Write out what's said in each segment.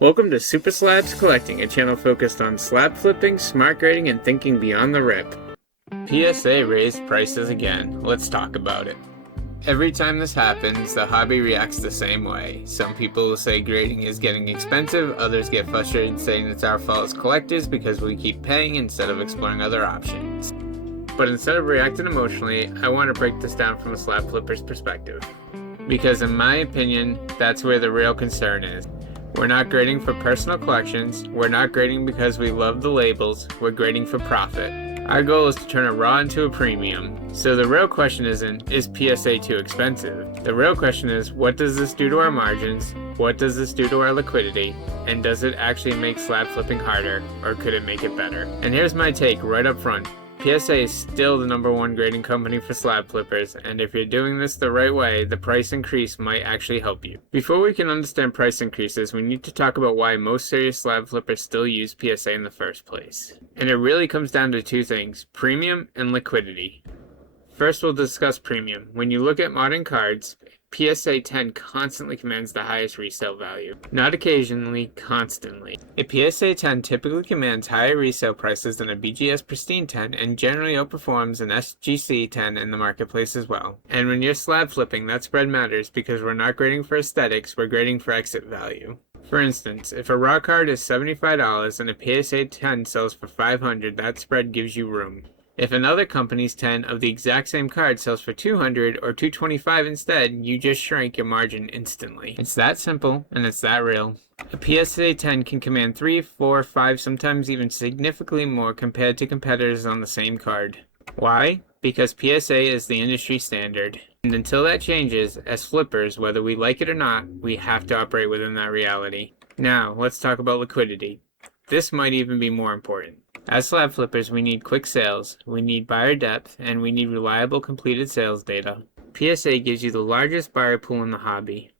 Welcome to Super Slabs Collecting, a channel focused on slab flipping, smart grading, and thinking beyond the rip. PSA raised prices again. Let's talk about it. Every time this happens, the hobby reacts the same way. Some people will say grading is getting expensive, others get frustrated saying it's our fault as collectors because we keep paying instead of exploring other options. But instead of reacting emotionally, I want to break this down from a slab flipper's perspective. Because in my opinion, that's where the real concern is. We're not grading for personal collections, we're not grading because we love the labels, we're grading for profit. Our goal is to turn a raw into a premium. So the real question isn't, is PSA too expensive? The real question is, what does this do to our margins? What does this do to our liquidity? And does it actually make slab flipping harder, or could it make it better? And here's my take right up front. PSA is still the #1 grading company for slab flippers, and if you're doing this the right way, the price increase might actually help you. Before we can understand price increases, we need to talk about why most serious slab flippers still use PSA in the first place. And it really comes down to two things: premium and liquidity. First, we'll discuss premium. When you look at modern cards, PSA 10 constantly commands the highest resale value. Not occasionally, constantly. A PSA 10 typically commands higher resale prices than a BGS Pristine 10 and generally outperforms an SGC 10 in the marketplace as well. And when you're slab flipping, that spread matters because we're not grading for aesthetics, we're grading for exit value. For instance, if a raw card is $75 and a PSA 10 sells for $500, that spread gives you room. If another company's 10 of the exact same card sells for $200 or $225 instead, you just shrank your margin instantly. It's that simple, and it's that real. A PSA 10 can command 3, 4, 5, sometimes even significantly more compared to competitors on the same card. Why? Because PSA is the industry standard. And until that changes, as flippers, whether we like it or not, we have to operate within that reality. Now, let's talk about liquidity. This might even be more important. As slab flippers, we need quick sales, we need buyer depth, and we need reliable completed sales data. PSA gives you the largest buyer pool in the hobby.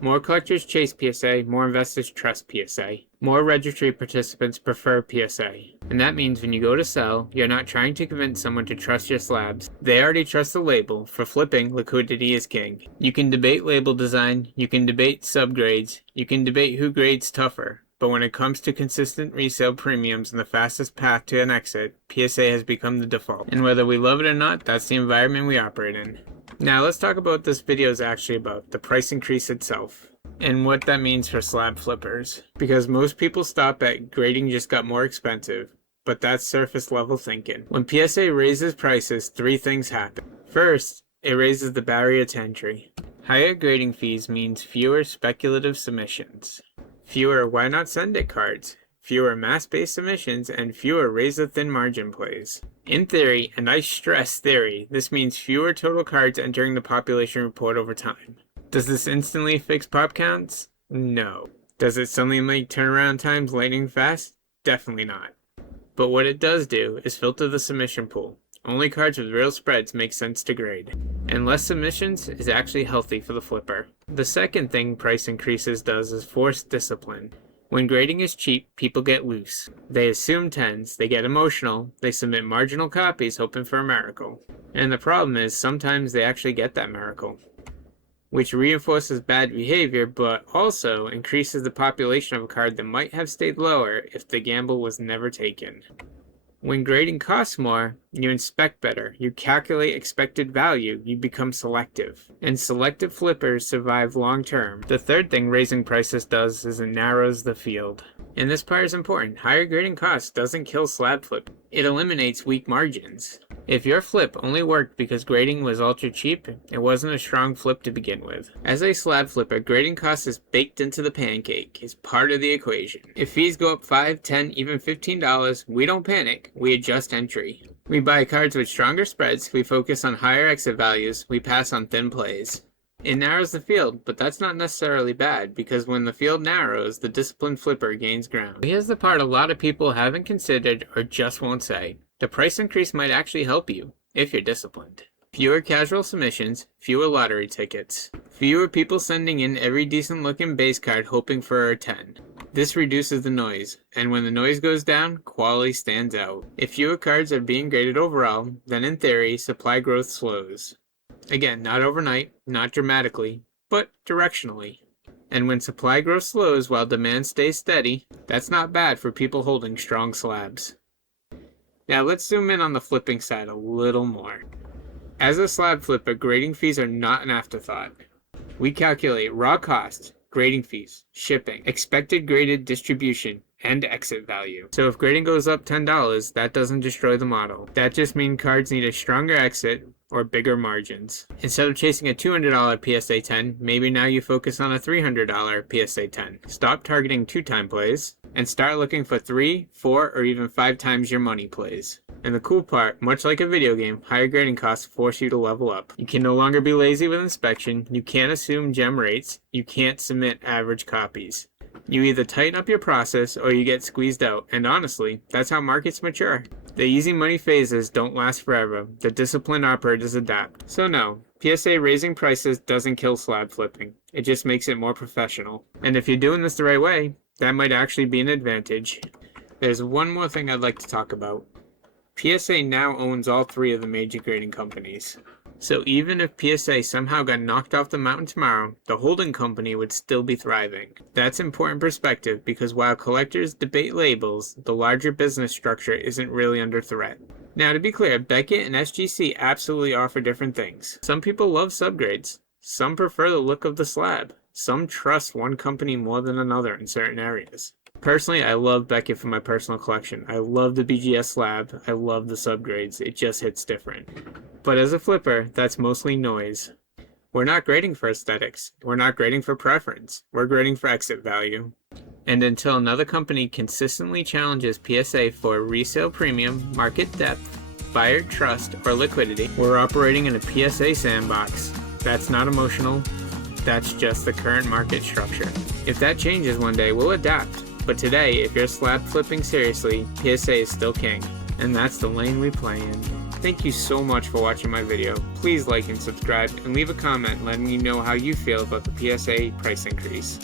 More collectors chase PSA, more investors trust PSA. More registry participants prefer PSA. And that means when you go to sell, you're not trying to convince someone to trust your slabs. They already trust the label. For flipping, liquidity is king. You can debate label design, you can debate subgrades, you can debate who grades tougher. But when it comes to consistent resale premiums and the fastest path to an exit, PSA has become the default. And whether we love it or not, that's the environment we operate in. Now let's talk about what this video is actually about, the price increase itself, and what that means for slab flippers. Because most people stop at grading just got more expensive, but that's surface level thinking. When PSA raises prices, three things happen. First, it raises the barrier to entry. Higher grading fees means fewer speculative submissions. Fewer why not send it cards, fewer mass-based submissions, and fewer razor-thin margin plays. In theory, and I stress theory, this means fewer total cards entering the population report over time. Does this instantly fix pop counts? No. Does it suddenly make turnaround times lightning fast? Definitely not. But what it does do is filter the submission pool. Only cards with real spreads make sense to grade. And less submissions is actually healthy for the flipper. The second thing price increases does is force discipline. When grading is cheap, people get loose. They assume 10s, they get emotional, they submit marginal copies hoping for a miracle. And the problem is sometimes they actually get that miracle, which reinforces bad behavior but also increases the population of a card that might have stayed lower if the gamble was never taken. When grading costs more, you inspect better, you calculate expected value, you become selective. And selective flippers survive long term. The third thing raising prices does is it narrows the field. And this part is important. Higher grading costs doesn't kill slab flip. It eliminates weak margins. If your flip only worked because grading was ultra cheap, it wasn't a strong flip to begin with. As a slab flipper, grading cost is baked into the pancake, is part of the equation. If fees go up $5, $10, even $15, we don't panic, we adjust entry. We buy cards with stronger spreads, we focus on higher exit values, we pass on thin plays. It narrows the field, but that's not necessarily bad, because when the field narrows, the disciplined flipper gains ground. Here's the part a lot of people haven't considered or just won't say. The price increase might actually help you, if you're disciplined. Fewer casual submissions, fewer lottery tickets. Fewer people sending in every decent looking base card hoping for a 10. This reduces the noise, and when the noise goes down, quality stands out. If fewer cards are being graded overall, then in theory, supply growth slows. Again, not overnight, not dramatically, but directionally. And when supply growth slows while demand stays steady, that's not bad for people holding strong slabs. Now let's zoom in on the flipping side a little more. As a slab flipper, grading fees are not an afterthought. We calculate raw cost, grading fees, shipping, expected graded distribution, and exit value. So if grading goes up $10, that doesn't destroy the model. That just means cards need a stronger exit or bigger margins. Instead of chasing a $200 PSA 10, maybe now you focus on a $300 PSA 10. Stop targeting 2-time plays and start looking for 3, 4, or even 5 times your money plays. And the cool part, much like a video game, higher grading costs force you to level up. You can no longer be lazy with inspection, you can't assume gem rates, you can't submit average copies. You either tighten up your process or you get squeezed out, and honestly, that's how markets mature. The easy money phases don't last forever, the disciplined operators adapt. So no, PSA raising prices doesn't kill slab flipping, it just makes it more professional. And if you're doing this the right way, that might actually be an advantage. There's one more thing I'd like to talk about. PSA now owns all 3 of the major grading companies. So even if PSA somehow got knocked off the mountain tomorrow, the holding company would still be thriving. That's important perspective because while collectors debate labels, the larger business structure isn't really under threat. Now to be clear, Beckett and SGC absolutely offer different things. Some people love subgrades. Some prefer the look of the slab. Some trust one company more than another in certain areas. Personally, I love Beckett for my personal collection. I love the BGS slab. I love the subgrades. It just hits different. But as a flipper, that's mostly noise. We're not grading for aesthetics. We're not grading for preference. We're grading for exit value. And until another company consistently challenges PSA for resale premium, market depth, buyer trust, or liquidity, we're operating in a PSA sandbox. That's not emotional. That's just the current market structure. If that changes one day, we'll adapt. But today, if you're slab flipping seriously, PSA is still king. And that's the lane we play in. Thank you so much for watching my video. Please like and subscribe and leave a comment letting me know how you feel about the PSA price increase.